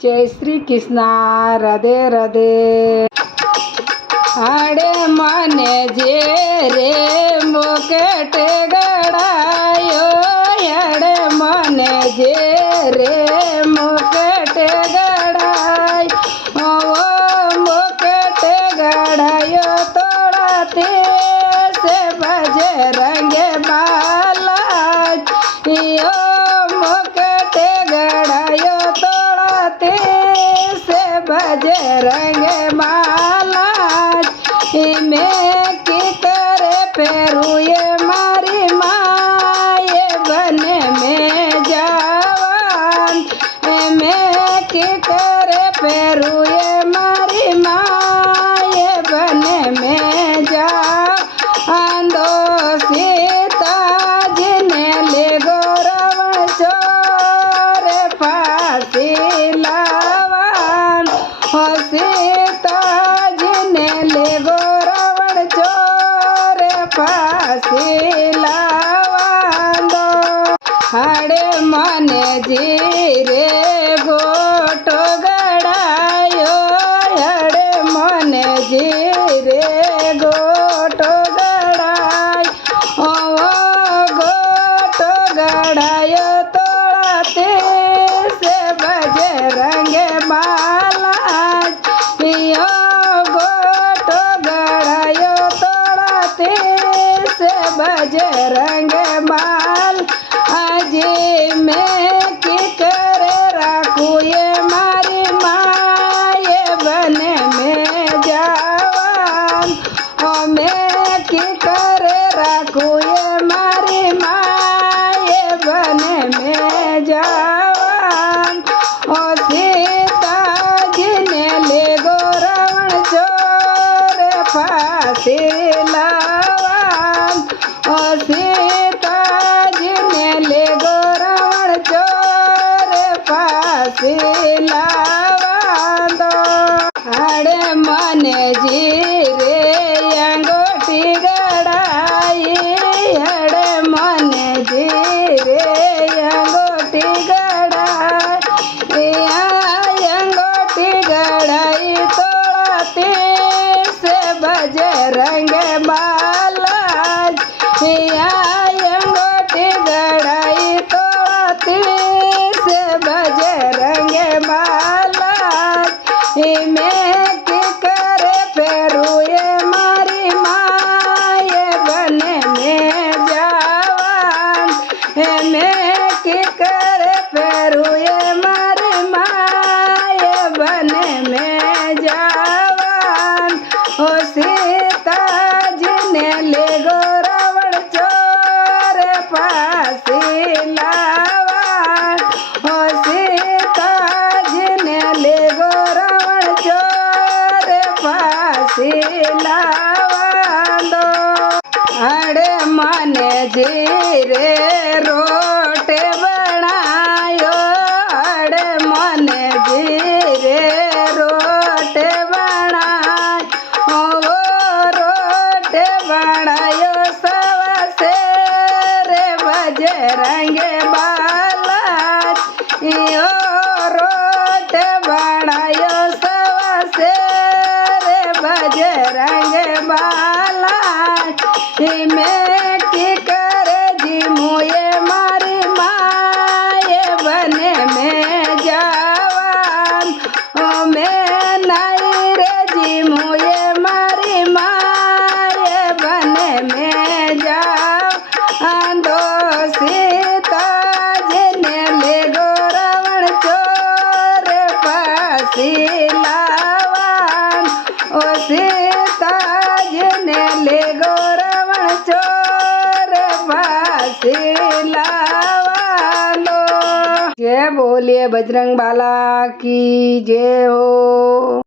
जय श्री कृष्ण। राधे राधे। हाड़े माने जे रे मुकेट गड़ायो, हाड़े माने जे रे मुकेट गड़ाय, ओ मुकेट गड़ायो तोड़ते से बजे रंगे बालाज, यो मुकेट गड़ायो तोड़ते से बजे रंगे बालाज, में की करे पेरुए मारी माए बने में जवान, में की करे पेरुए मारी माए बने में जवान, दो सीता जिने ले गौरव चोरे फांसी लावान, हो सीता जिने ले गौरव चोरे फांसी लावान दो। हाड़े माने जी रे गोटो गड़ायो, हाड़े माने जी रे गोटो गड़ाय, ओ गोटो गड़ायो तोड़ते से बजे रंगे बालाज, यो गोटो गड़ायो तोड़ते से बजे रंगे बाल, आजी में की करे राखू ये मारी माए बने में जवान, ओ में की करे राखू ये मारी माए बने में जवान, ओ सीता जिने ले गौरव चोरे फांसी लावान, ओ सीता जिने ले गौरव चोरे फांसी लावान दो। हाड़े माने जी रे अंगूठी गड़ाई, हाड़े माने जी रे अंगूठी गड़ाई, अंगूठी गड़ाई तोड़ते से बजे रंगे बालाज, अंगूठी गड़ाई तोड़ते से बजे रंगे बालाज, में की करे पेरुए मारी माए बने में जवान, में की करे पेरुए मारी माए बने में जवान, ओ सीता जिने ले गौरव चोरे फांसी लावान, ओ सीता जिने ले गौरव चोरे फांसी लावान दो। हाड़े माने जी रे रोटे बनायो, हाड़े माने जी रे रोटे बनाय, ओ रोटे बनायो सवा से रे बजे रंगे बालाज, यो रोटे बनायो सवा से रे बजे रंगे बालाज, में की करे जी मुए मारी माए बने में जवान, ओ में नहीं रे जी मुए मारी माए बने में जवान, दो सीता जिने ले गौरव चोरे फांसी लावान, ओ सीता जिने ले गौरव चोरे फांसी लावान दो। जय बोलिए बजरंग बाला की जय हो।